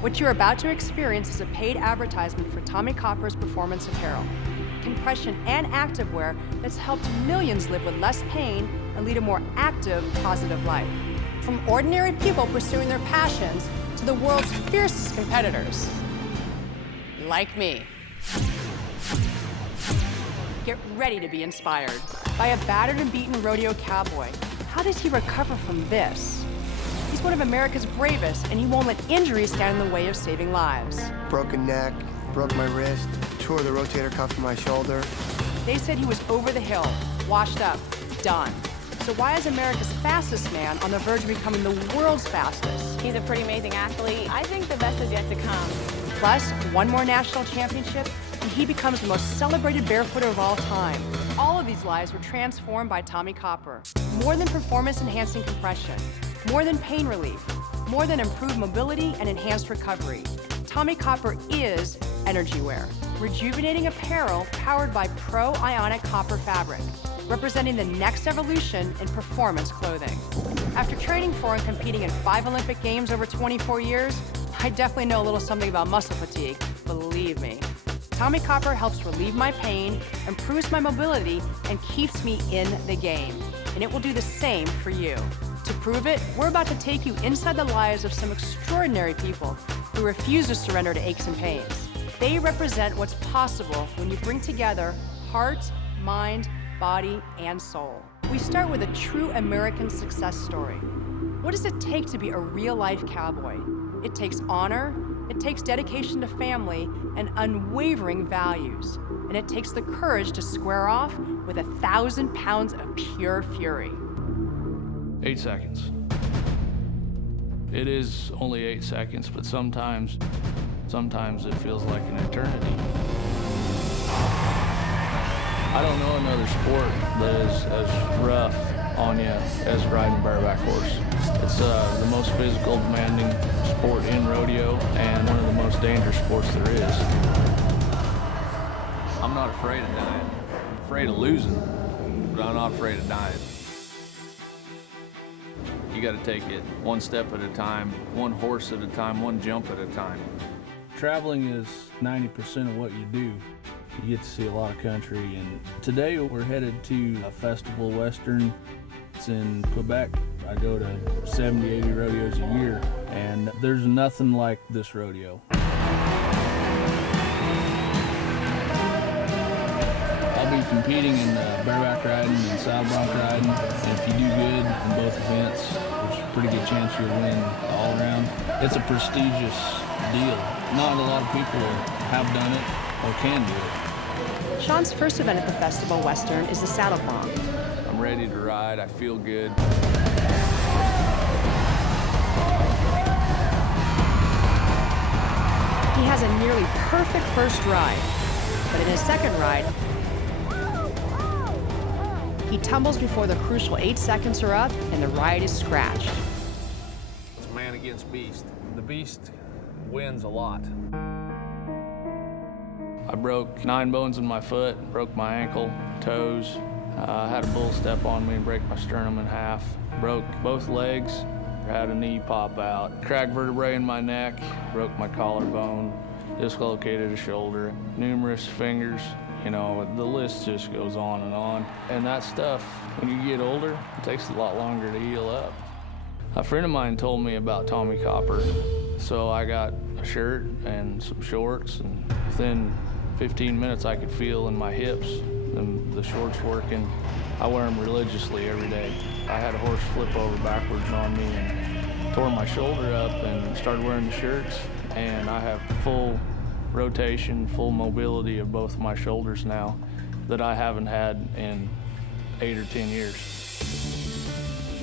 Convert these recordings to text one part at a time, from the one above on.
What you're about to experience is a paid advertisement for Tommie Copper's performance apparel, compression and activewear that's helped millions live with less pain and lead a more active, positive life. From ordinary people pursuing their passions to the world's fiercest competitors, like me. Get ready to be inspired by a battered and beaten rodeo cowboy. How does he recover from this? He's one of America's bravest, and he won't let injuries stand in the way of saving lives. Broken neck, broke my wrist, tore the rotator cuff from my shoulder. They said he was over the hill, washed up, done. So why is America's fastest man on the verge of becoming the world's fastest? He's a pretty amazing athlete. I think the best is yet to come. Plus, one more national championship, and he becomes the most celebrated barefooter of all time. All of these lives were transformed by Tommie Copper. More than performance-enhancing compression, more than pain relief, more than improved mobility and enhanced recovery. Tommie Copper is energy wear, rejuvenating apparel powered by pro-ionic copper fabric, representing the next evolution in performance clothing. After training for and competing in 5 Olympic Games over 24 years, I definitely know a little something about muscle fatigue, believe me. Tommie Copper helps relieve my pain, improves my mobility, and keeps me in the game. And it will do the same for you. To prove it, we're about to take you inside the lives of some extraordinary people who refuse to surrender to aches and pains. They represent what's possible when you bring together heart, mind, body, and soul. We start with a true American success story. What does it take to be a real-life cowboy? It takes honor, it takes dedication to family, and unwavering values. And it takes the courage to square off with 1,000 pounds of pure fury. 8 seconds. It is only 8 seconds, but sometimes it feels like an eternity. I don't know another sport that is as rough on you as riding a bareback horse. It's the most physical, demanding sport in rodeo and one of the most dangerous sports there is. I'm not afraid of dying. I'm afraid of losing, but I'm not afraid of dying. You got to take it one step at a time, one horse at a time, one jump at a time. Traveling is 90% of what you do. You get to see a lot of country, and today we're headed to a festival western. It's in Quebec. I go to 70, 80 rodeos a year, and there's nothing like this rodeo. I'll be competing in bareback riding and saddle bronc riding, and if you do good in both events, there's a pretty good chance you'll win all around. It's a prestigious deal. Not a lot of people have done it or can do it. Sean's first event at the Festival Western is the saddle bronc. I'm ready to ride. I feel good. He has a nearly perfect first ride, but in his second ride, he tumbles before the crucial 8 seconds are up and the ride is scratched. It's man against beast. The beast wins a lot. I broke 9 bones in my foot, broke my ankle, toes. Had a bull step on me and break my sternum in half. Broke both legs, had a knee pop out. Cracked vertebrae in my neck, broke my collarbone, dislocated a shoulder, numerous fingers. You know, the list just goes on. And that stuff, when you get older, it takes a lot longer to heal up. A friend of mine told me about Tommie Copper, so I got a shirt and some shorts, and within 15 minutes I could feel in my hips the shorts working. I wear them religiously every day. I had a horse flip over backwards on me and tore my shoulder up and started wearing the shirts, and I have full rotation, full mobility of both my shoulders now that I haven't had in 8 or 10 years.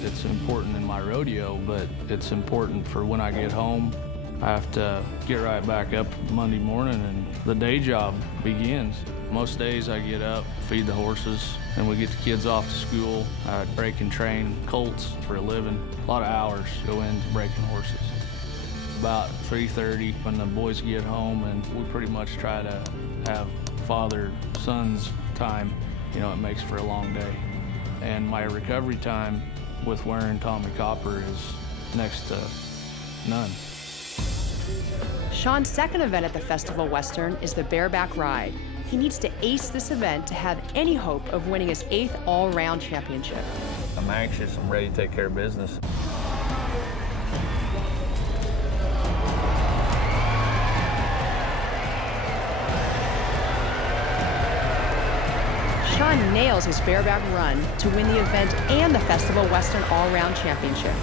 It's important in my rodeo, but it's important for when I get home. I have to get right back up Monday morning and the day job begins. Most days I get up, feed the horses, and we get the kids off to school. I break and train colts for a living. A lot of hours go into breaking horses. About 3:30 when the boys get home, and we pretty much try to have father-son's time. You know, it makes for a long day. And my recovery time with wearing Tommie Copper is next to none. Sean's second event at the Festival Western is the Bareback Ride. He needs to ace this event to have any hope of winning his 8th all-round championship. I'm anxious. I'm ready to take care of business. Sean nails his bareback run to win the event and the Festival Western all-round championship.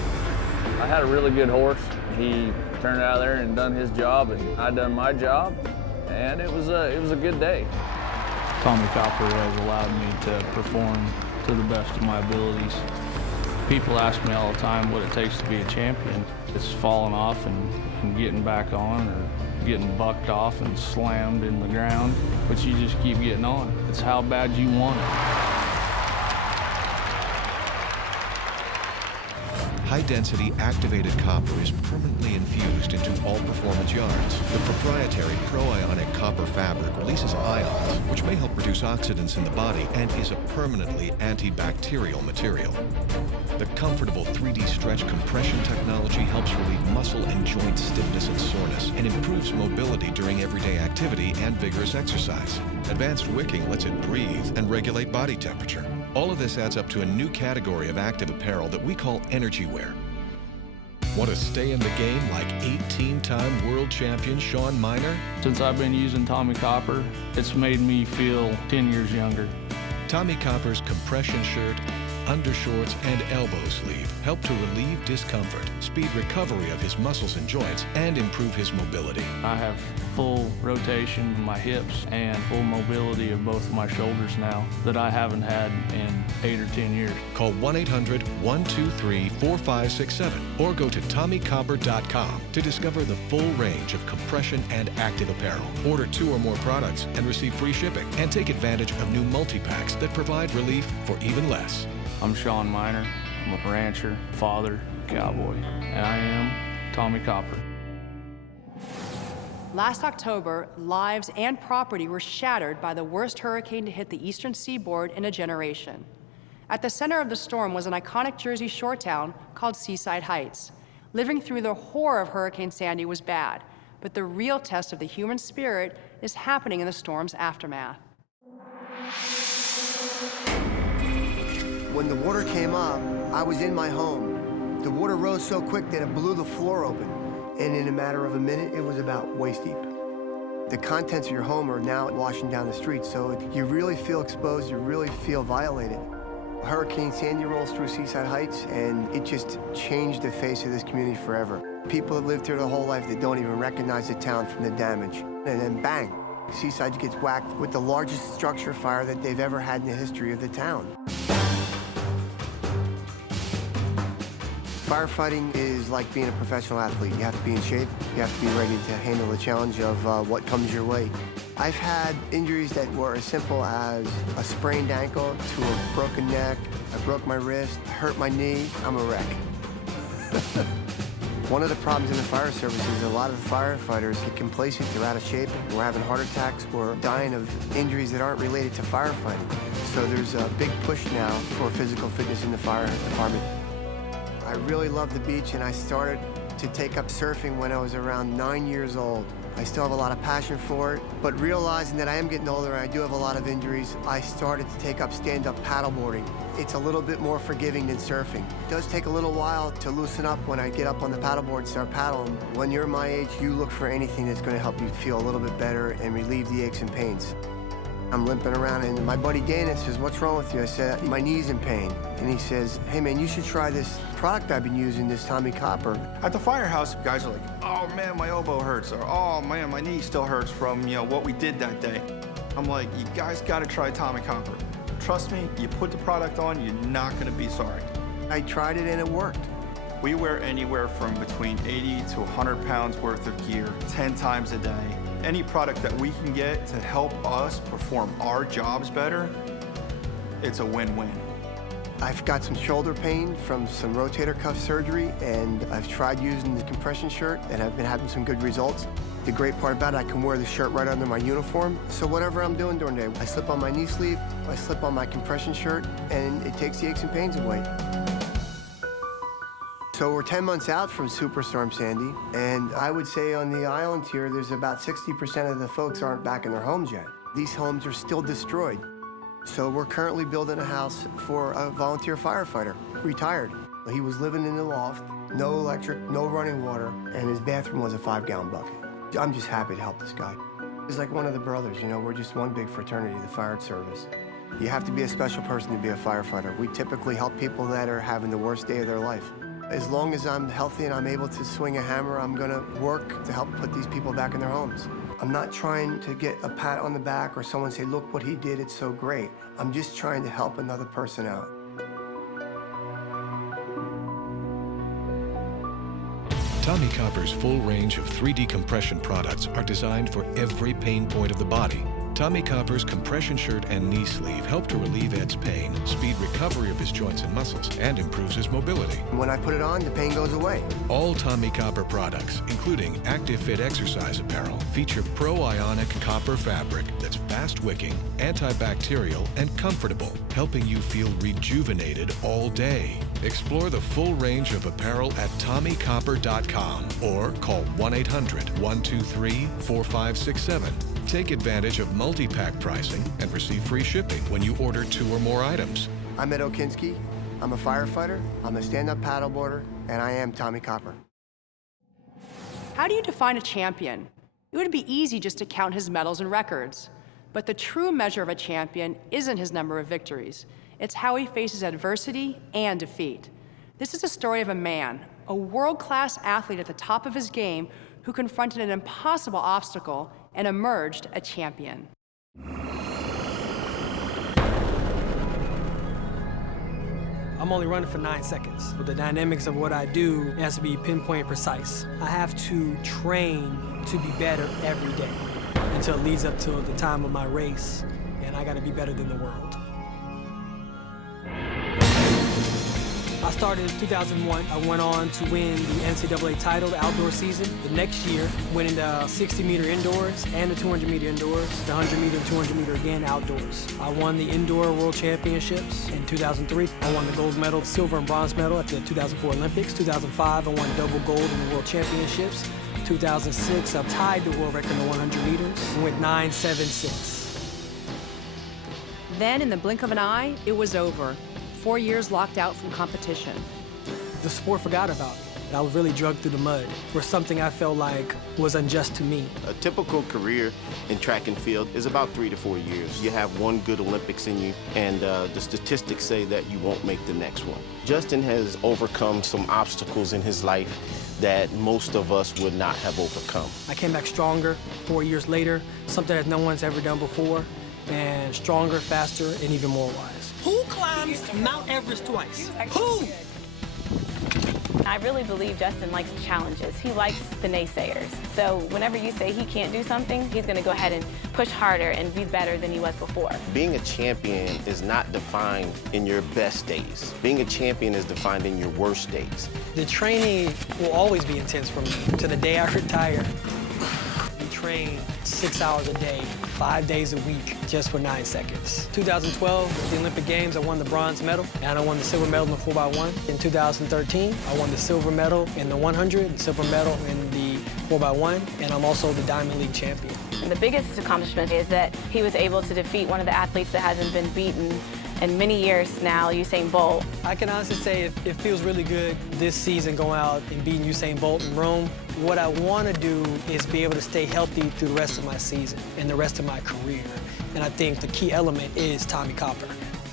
I had a really good horse. He turned out there and done his job, and I done my job, and it was a good day. Tommie Copper has allowed me to perform to the best of my abilities. People ask me all the time what it takes to be a champion. It's falling off and getting back on, or getting bucked off and slammed in the ground, but you just keep getting on. It's how bad you want it. High-density activated copper is permanently infused into all performance yarns. The proprietary pro-ionic copper fabric releases ions, which may help reduce oxidants in the body and is a permanently antibacterial material. The comfortable 3D stretch compression technology helps relieve muscle and joint stiffness and soreness and improves mobility during everyday activity and vigorous exercise. Advanced wicking lets it breathe and regulate body temperature. All of this adds up to a new category of active apparel that we call energy wear. Want to stay in the game like 18-time world champion Sean Miner? Since I've been using Tommie Copper, it's made me feel 10 years younger. Tommie Copper's compression shirt, undershorts, and elbow sleeve help to relieve discomfort, speed recovery of his muscles and joints, and improve his mobility. I have full rotation in my hips and full mobility of both of my shoulders now that I haven't had in 8 or 10 years. Call 1-800-123-4567 or go to TommieCopper.com to discover the full range of compression and active apparel. Order 2 or more products and receive free shipping, and take advantage of new multi-packs that provide relief for even less. I'm Sean Miner. I'm a rancher, father, cowboy, and I am Tommie Copper. Last October, lives and property were shattered by the worst hurricane to hit the eastern seaboard in a generation. At the center of the storm was an iconic Jersey shore town called Seaside Heights. Living through the horror of Hurricane Sandy was bad, but the real test of the human spirit is happening in the storm's aftermath. When the water came up, I was in my home. The water rose so quick that it blew the floor open. And in a matter of a minute, it was about waist deep. The contents of your home are now washing down the street, so you really feel exposed, you really feel violated. Hurricane Sandy rolls through Seaside Heights, and it just changed the face of this community forever. People have lived here their whole life that don't even recognize the town from the damage. And then bang, Seaside gets whacked with the largest structure fire that they've ever had in the history of the town. Firefighting is like being a professional athlete. You have to be in shape. You have to be ready to handle the challenge of what comes your way. I've had injuries that were as simple as a sprained ankle to a broken neck. I broke my wrist, hurt my knee. I'm a wreck. One of the problems in the fire service is a lot of the firefighters get complacent, they're out of shape, we're having heart attacks, we're dying of injuries that aren't related to firefighting. So there's a big push now for physical fitness in the fire department. I really love the beach, and I started to take up surfing when I was around 9 years old. I still have a lot of passion for it, but realizing that I am getting older and I do have a lot of injuries, I started to take up stand-up paddleboarding. It's a little bit more forgiving than surfing. It does take a little while to loosen up when I get up on the paddleboard and start paddling. When you're my age, you look for anything that's going to help you feel a little bit better and relieve the aches and pains. I'm limping around, and my buddy Dana says, "What's wrong with you?" I said, "My knee's in pain." And he says, "Hey man, you should try this product I've been using, this Tommie Copper." At the firehouse, guys are like, "Oh man, my elbow hurts," or "Oh man, my knee still hurts from, what we did that day." I'm like, you guys gotta try Tommie Copper. Trust me, you put the product on, you're not gonna be sorry. I tried it and it worked. We wear anywhere from between 80 to 100 pounds worth of gear 10 times a day. Any product that we can get to help us perform our jobs better, it's a win-win. I've got some shoulder pain from some rotator cuff surgery, and I've tried using the compression shirt, and I've been having some good results. The great part about it, I can wear the shirt right under my uniform, so whatever I'm doing during the day, I slip on my knee sleeve, I slip on my compression shirt, and it takes the aches and pains away. So we're 10 months out from Superstorm Sandy, and I would say on the island here, there's about 60% of the folks aren't back in their homes yet. These homes are still destroyed. So we're currently building a house for a volunteer firefighter, retired. He was living in the loft, no electric, no running water, and his bathroom was a 5-gallon bucket. I'm just happy to help this guy. He's like one of the brothers, you know, we're just one big fraternity, the fire service. You have to be a special person to be a firefighter. We typically help people that are having the worst day of their life. As long as I'm healthy and I'm able to swing a hammer, I'm gonna work to help put these people back in their homes. I'm not trying to get a pat on the back or someone say, look what he did, it's so great. I'm just trying to help another person out. Tommie Copper's full range of 3D compression products are designed for every pain point of the body. Tommie Copper's compression shirt and knee sleeve help to relieve Ed's pain, speed recovery of his joints and muscles, and improves his mobility. When I put it on, the pain goes away. All Tommie Copper products, including Active Fit exercise apparel, feature pro-ionic copper fabric that's fast-wicking, antibacterial, and comfortable, helping you feel rejuvenated all day. Explore the full range of apparel at TommieCopper.com or call 1-800-123-4567. Take advantage of multi-pack pricing and receive free shipping when you order 2 or more items. I'm Ed Okinski. I'm a firefighter, I'm a stand-up paddleboarder, and I am Tommie Copper. How do you define a champion? It would be easy just to count his medals and records. But the true measure of a champion isn't his number of victories. It's how he faces adversity and defeat. This is a story of a man, a world-class athlete at the top of his game, who confronted an impossible obstacle and emerged a champion. I'm only running for 9 seconds. With the dynamics of what I do, it has to be pinpoint precise. I have to train to be better every day until it leads up to the time of my race, and I gotta be better than the world. I started in 2001. I went on to win the NCAA title, the outdoor season. The next year, winning the 60-meter indoors and the 200-meter indoors, the 100-meter and 200-meter again outdoors. I won the indoor world championships in 2003. I won the gold medal, silver and bronze medal at the 2004 Olympics. 2005, I won double gold in the world championships. 2006, I tied the world record in the 100 meters and went 9.76. Then, in the blink of an eye, it was over. 4 years locked out from competition. The sport forgot about me. I was really drugged through the mud for something I felt like was unjust to me. A typical career in track and field is about 3 to 4 years. You have one good Olympics in you, and the statistics say that you won't make the next one. Justin has overcome some obstacles in his life that most of us would not have overcome. I came back stronger 4 years later, something that no one's ever done before, and stronger, faster, and even more wise. Who climbs Mount Everest twice? Who? I really believe Justin likes challenges. He likes the naysayers. So whenever you say he can't do something, he's gonna go ahead and push harder and be better than he was before. Being a champion is not defined in your best days. Being a champion is defined in your worst days. The training will always be intense for me. To the day I retire, we train 6 hours a day, 5 days a week, just for 9 seconds. 2012, at the Olympic Games, I won the bronze medal, and I won the silver medal in the 4x1. In 2013, I won the silver medal in the 100, and silver medal in the 4x1, and I'm also the Diamond League champion. And the biggest accomplishment is that he was able to defeat one of the athletes that hasn't been beaten in many years now, Usain Bolt. I can honestly say it feels really good this season going out and beating Usain Bolt in Rome. What I want to do is be able to stay healthy through the rest of my season and the rest of my career. And I think the key element is Tommie Copper.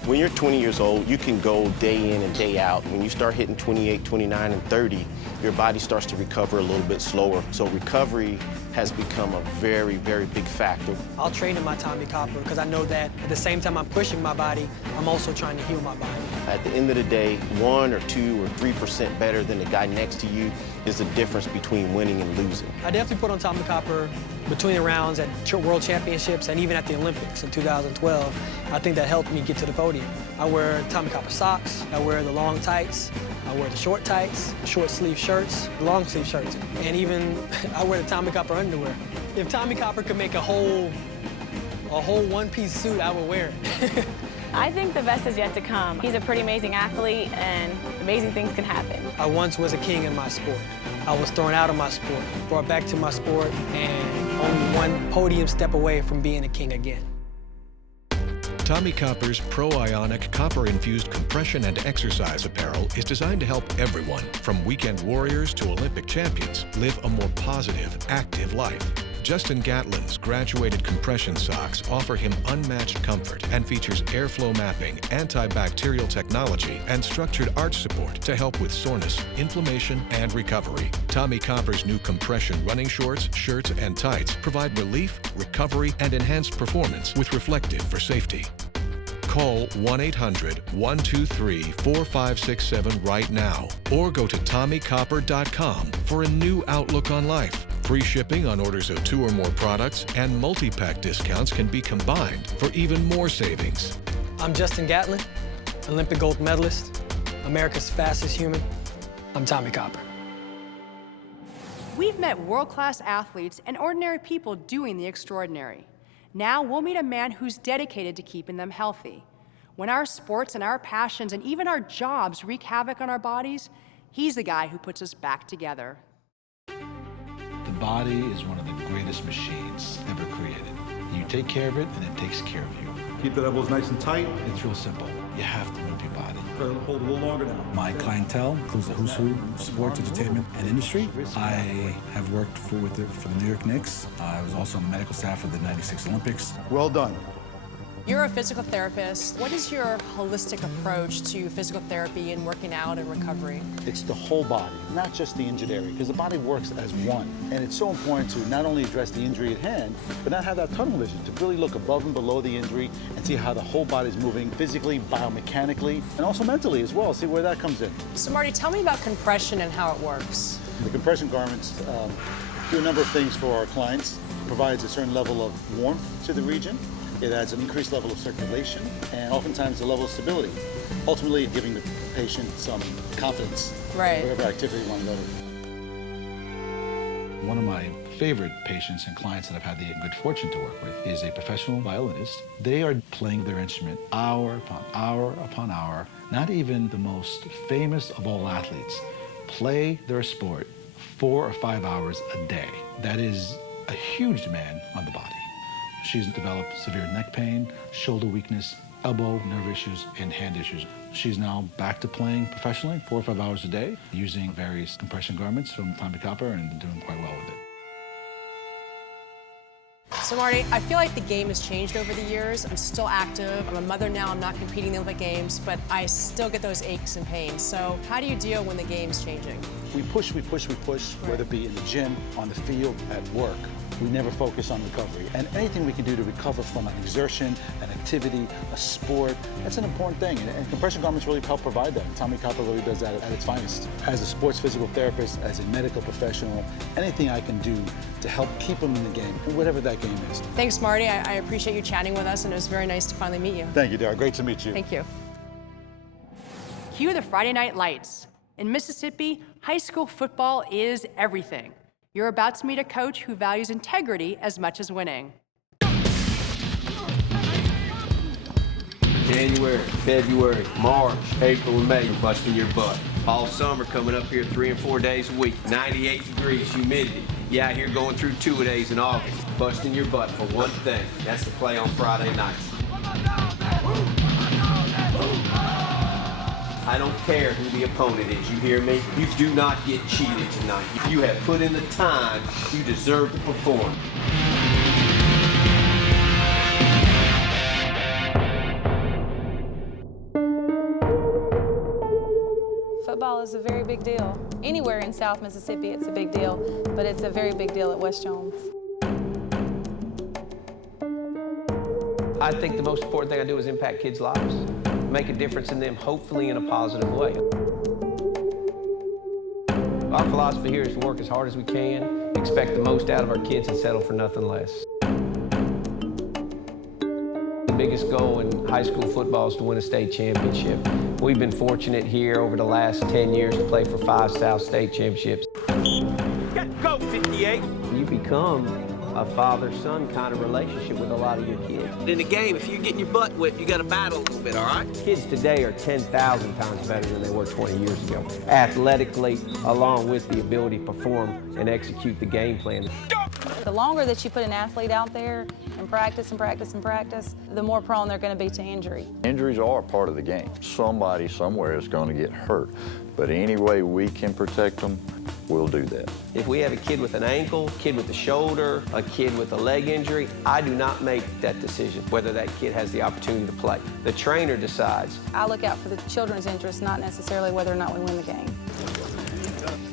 When you're 20 years old, you can go day in and day out. When you start hitting 28, 29, and 30, your body starts to recover a little bit slower. So recovery has become a very, very big factor. I'll train in my Tommie Copper because I know that at the same time I'm pushing my body, I'm also trying to heal my body. At the end of the day, 1 or 2 or 3% better than the guy next to you is the difference between winning and losing. I definitely put on Tommie Copper between the rounds at World Championships and even at the Olympics in 2012. I think that helped me get to the podium. I wear Tommie Copper socks, I wear the long tights, I wear the short tights, short sleeve shirts, long sleeve shirts, and even I wear the Tommie Copper underwear. If Tommie Copper could make a whole one-piece suit, I would wear it. I think the best is yet to come. He's a pretty amazing athlete, and amazing things can happen. I once was a king in my sport. I was thrown out of my sport, brought back to my sport, and only one podium step away from being a king again. Tommie Copper's Pro-Ionic copper-infused compression and exercise apparel is designed to help everyone, from weekend warriors to Olympic champions, live a more positive, active life. Justin Gatlin's graduated compression socks offer him unmatched comfort and features airflow mapping, antibacterial technology, and structured arch support to help with soreness, inflammation, and recovery. Tommie Copper's new compression running shorts, shirts, and tights provide relief, recovery, and enhanced performance with reflective for safety. Call 1-800-123-4567 right now or go to TommieCopper.com for a new outlook on life. Free shipping on orders of 2 or more products and multi-pack discounts can be combined for even more savings. I'm Justin Gatlin, Olympic gold medalist, America's fastest human. I'm Tommie Copper. We've met world-class athletes and ordinary people doing the extraordinary. Now we'll meet a man who's dedicated to keeping them healthy. When our sports and our passions and even our jobs wreak havoc on our bodies, he's the guy who puts us back together. The body is one of the greatest machines ever created. You take care of it, and it takes care of you. Keep the elbows nice and tight. It's real simple. You have to move your body. Hold a little longer now. My clientele includes the who's who, sports, entertainment, and industry. I have worked for the New York Knicks. I was also on the medical staff for the '96 Olympics. Well done. You're a physical therapist. What is your holistic approach to physical therapy and working out and recovery? It's the whole body, not just the injured area, because the body works as one. And it's so important to not only address the injury at hand, but not have that tunnel vision, to really look above and below the injury and see how the whole body's moving physically, biomechanically, and also mentally as well, see where that comes in. So Marty, tell me about compression and how it works. The compression garments do a number of things for our clients. It provides a certain level of warmth to the region. It adds an increased level of circulation and oftentimes a level of stability, ultimately giving the patient some confidence in whatever activity you want to go to. One of my favorite patients and clients that I've had the good fortune to work with is a professional violinist. They are playing their instrument hour upon hour upon hour. Not even the most famous of all athletes play their sport 4 or 5 hours a day. That is a huge demand on the body. She's developed severe neck pain, shoulder weakness, elbow, nerve issues, and hand issues. She's now back to playing professionally 4 or 5 hours a day, using various compression garments from Tommie Copper and doing quite well with it. So Marty, I feel like the game has changed over the years. I'm still active. I'm a mother now. I'm not competing in the Olympic Games, but I still get those aches and pains. So how do you deal when the game's changing? We push, whether it be in the gym, on the field, at work. We never focus on recovery. And anything we can do to recover from an exertion, an activity, a sport, that's an important thing. And compression garments really help provide that. Tommie Copper really does that at its finest. As a sports physical therapist, as a medical professional, anything I can do to help keep them in the game, whatever that game is. Thanks, Marty. I appreciate you chatting with us, and it was very nice to finally meet you. Thank you, Dara. Great to meet you. Thank you. Cue the Friday Night Lights. In Mississippi, high school football is everything. You're about to meet a coach who values integrity as much as winning. January, February, March, April, and May, you're busting your butt. All summer coming up here 3 and 4 days a week, 98 degrees, humidity. You out here going through 2-a-days in August, busting your butt for one thing. That's to play on Friday nights. I don't care who the opponent is, you hear me? You do not get cheated tonight. If you have put in the time, you deserve to perform. Football is a very big deal. Anywhere in South Mississippi, it's a big deal, but it's a very big deal at West Jones. I think the most important thing I do is impact kids' lives. Make a difference in them, hopefully in a positive way. Our philosophy here is to work as hard as we can, expect the most out of our kids, and settle for nothing less. The biggest goal in high school football is to win a state championship. We've been fortunate here over the last 10 years to play for 5 South state championships. Go, 58! You become a father-son kind of relationship with a lot of your kids. In the game, if you're getting your butt whipped, you got to battle a little bit, all right? Kids today are 10,000 times better than they were 20 years ago, athletically, along with the ability to perform and execute the game plan. The longer that you put an athlete out there and practice and practice and practice, the more prone they're going to be to injury. Injuries are part of the game. Somebody somewhere is going to get hurt, but any way we can protect them, we'll do that. If we have a kid with an ankle, a kid with a shoulder, a kid with a leg injury, I do not make that decision whether that kid has the opportunity to play. The trainer decides. I look out for the children's interests, not necessarily whether or not we win the game.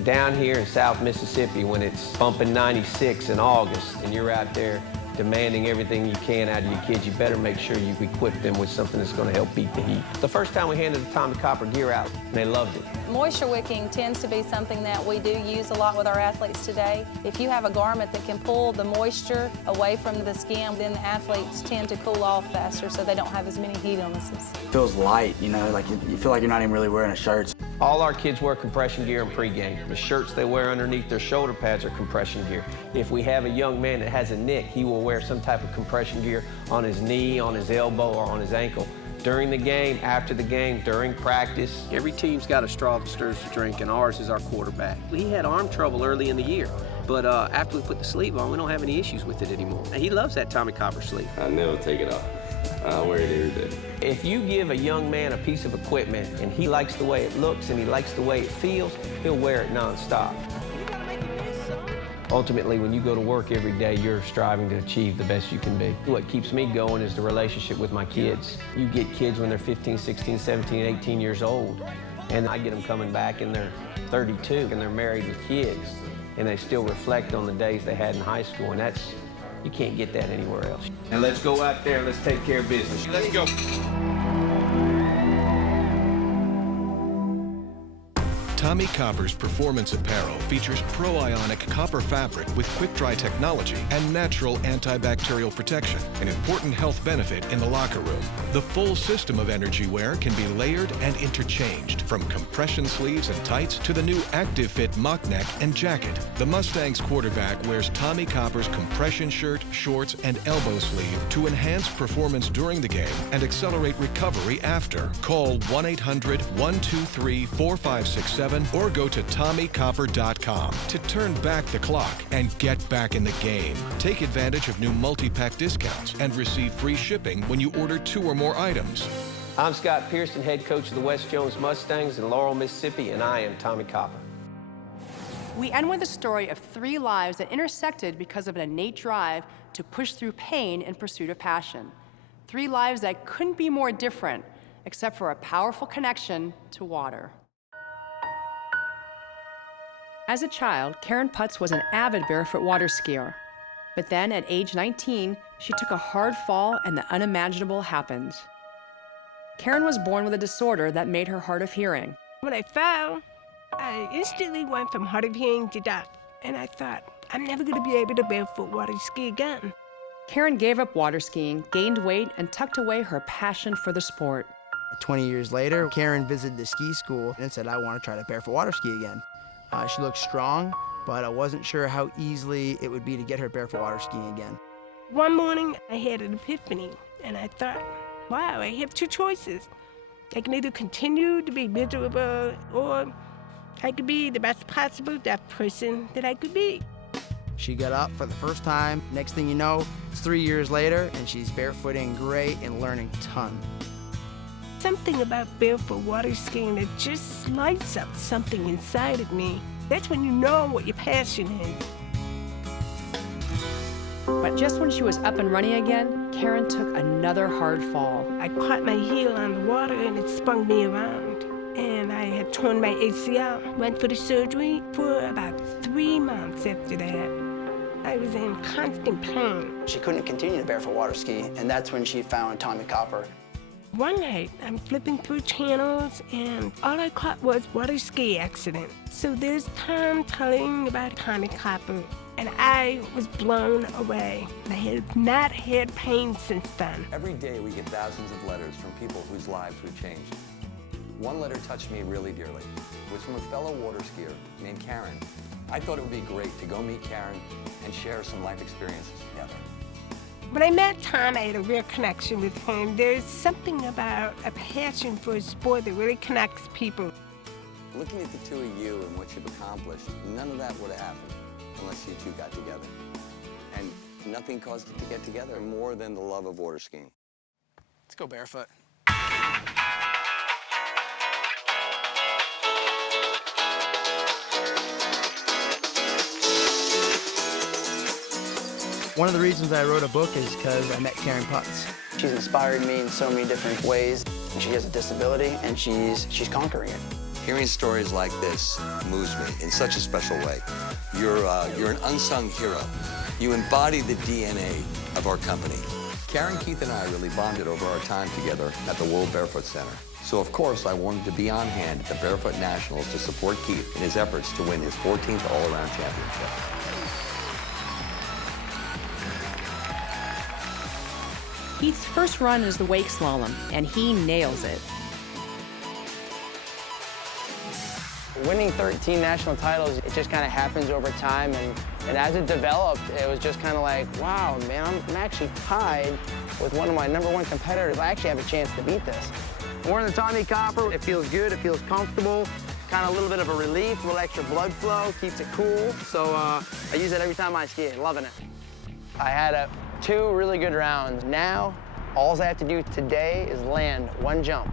Down here in South Mississippi, when it's bumping 96 in August and you're out there demanding everything you can out of your kids, you better make sure you equip them with something that's going to help beat the heat. The first time we handed the Tommie Copper gear out, they loved it. Moisture wicking tends to be something that we do use a lot with our athletes today. If you have a garment that can pull the moisture away from the skin, then the athletes tend to cool off faster so they don't have as many heat illnesses. It feels light, you know, like you feel like you're not even really wearing a shirt. All our kids wear compression gear in pregame. The shirts they wear underneath their shoulder pads are compression gear. If we have a young man that has a nick, he will wear some type of compression gear on his knee, on his elbow, or on his ankle. During the game, after the game, during practice. Every team's got a straw that stirs the drink, and ours is our quarterback. We had arm trouble early in the year, but after we put the sleeve on, we don't have any issues with it anymore. And he loves that Tommie Copper sleeve. I never take it off. I wear it every day. If you give a young man a piece of equipment and he likes the way it looks and he likes the way it feels, he'll wear it nonstop. Ultimately, when you go to work every day, you're striving to achieve the best you can be. What keeps me going is the relationship with my kids. You get kids when they're 15, 16, 17, 18 years old, and I get them coming back and they're 32 and they're married with kids, and they still reflect on the days they had in high school, and that's, you can't get that anywhere else. And let's go out there and let's take care of business. Let's go. Tommie Copper's performance apparel features pro-ionic copper fabric with quick-dry technology and natural antibacterial protection, an important health benefit in the locker room. The full system of energy wear can be layered and interchanged, from compression sleeves and tights to the new Active Fit mock neck and jacket. The Mustangs quarterback wears Tommie Copper's compression shirt, shorts, and elbow sleeve to enhance performance during the game and accelerate recovery after. Call 1-800-123-4567 or go to TommieCopper.com to turn back the clock and get back in the game. Take advantage of new multi-pack discounts and receive free shipping when you order 2 or more items. I'm Scott Pearson, head coach of the West Jones Mustangs in Laurel, Mississippi, and I am Tommie Copper. We end with a story of 3 lives that intersected because of an innate drive to push through pain in pursuit of passion. 3 lives that couldn't be more different, except for a powerful connection to water. As a child, Karen Putz was an avid barefoot water skier. But then, at age 19, she took a hard fall and the unimaginable happened. Karen was born with a disorder that made her hard of hearing. When I fell, I instantly went from hard of hearing to deaf. And I thought, I'm never going to be able to barefoot water ski again. Karen gave up water skiing, gained weight, and tucked away her passion for the sport. 20 years later, Karen visited the ski school and said, I want to try to barefoot water ski again. She looked strong, but I wasn't sure how easily it would be to get her barefoot water skiing again. One morning, I had an epiphany, and I thought, wow, I have 2 choices. I can either continue to be miserable, or I could be the best possible deaf person that I could be. She got up for the first time. Next thing you know, it's 3 years later, and she's barefooting great and learning a ton. Something about barefoot water skiing that just lights up something inside of me. That's when you know what your passion is. But just when she was up and running again, Karen took another hard fall. I caught my heel on the water and it spun me around. And I had torn my ACL. Went for the surgery for about 3 months after that. I was in constant pain. She couldn't continue to barefoot water ski, and that's when she found Tommie Copper. One night, I'm flipping through channels, and all I caught was water ski accident. So there's Tom telling about Tommie Copper, and I was blown away. I have not had pain since then. Every day we get thousands of letters from people whose lives we've changed. One letter touched me really dearly. It was from a fellow water skier named Karen, I thought it would be great to go meet Karen and share some life experiences together. When I met Tom, I had a real connection with him. There's something about a passion for a sport that really connects people. Looking at the two of you and what you've accomplished, none of that would have happened unless you two got together. And nothing caused it to get together more than the love of water skiing. Let's go barefoot. One of the reasons I wrote a book is because I met Karen Putz. She's inspired me in so many different ways. She has a disability, and she's conquering it. Hearing stories like this moves me in such a special way. You're an unsung hero. You embody the DNA of our company. Karen, Keith, and I really bonded over our time together at the World Barefoot Center. So, of course, I wanted to be on hand at the Barefoot Nationals to support Keith in his efforts to win his 14th all-around championship. Keith's first run is the wake slalom, and he nails it. Winning 13 national titles, it just kind of happens over time, and as it developed, it was just kind of like, wow, man, I'm actually tied with one of my #1 competitors. I actually have a chance to beat this. Wearing the Tommie Copper, it feels good, it feels comfortable, kind of a little bit of a relief, a little extra blood flow, keeps it cool, so I use it every time I ski, loving it. I had 2 really good rounds. Now, all I have to do today is land 1 jump.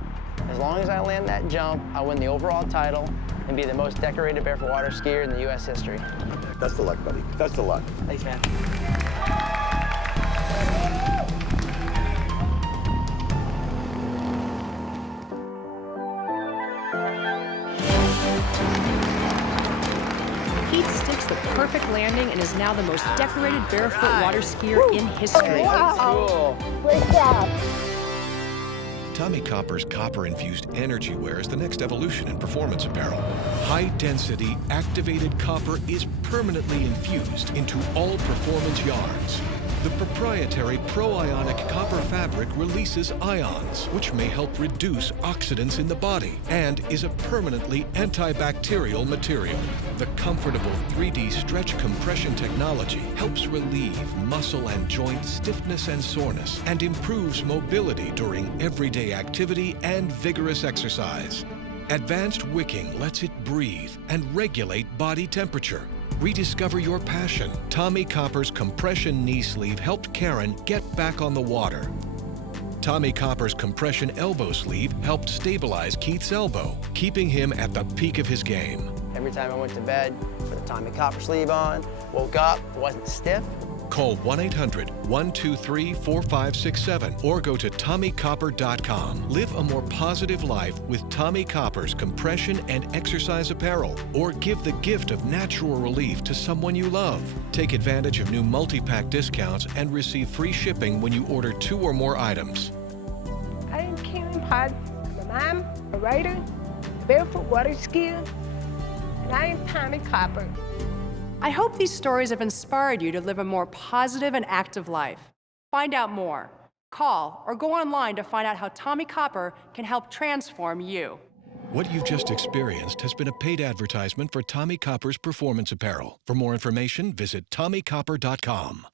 As long as I land that jump, I win the overall title and be the most decorated barefoot water skier in the U.S. history. Best of luck, buddy. Best of luck. Thanks, man. Keith sticks the perfect landing and is now the most decorated barefoot water skier in history. Wow. Great job. Tommie Copper's copper-infused energy wear is the next evolution in performance apparel. High-density, activated copper is permanently infused into all performance yarns. The proprietary pro-ionic copper fabric releases ions, which may help reduce oxidants in the body, and is a permanently antibacterial material. The comfortable 3D stretch compression technology helps relieve muscle and joint stiffness and soreness, and improves mobility during everyday activity and vigorous exercise. Advanced wicking lets it breathe and regulate body temperature. Rediscover your passion. Tommie Copper's compression knee sleeve helped Karen get back on the water. Tommie Copper's compression elbow sleeve helped stabilize Keith's elbow, keeping him at the peak of his game. Every time I went to bed, put a Tommie Copper sleeve on, woke up, wasn't stiff. Call 1-800-123-4567 or go to TommieCopper.com. Live a more positive life with Tommie Copper's compression and exercise apparel, or give the gift of natural relief to someone you love. Take advantage of new multi-pack discounts and receive free shipping when you order 2 or more items. I am Karen Putz. I'm a mom, a writer, a barefoot water skier, and I am Tommie Copper. I hope these stories have inspired you to live a more positive and active life. Find out more. Call or go online to find out how Tommie Copper can help transform you. What you've just experienced has been a paid advertisement for Tommie Copper's performance apparel. For more information, visit TommieCopper.com.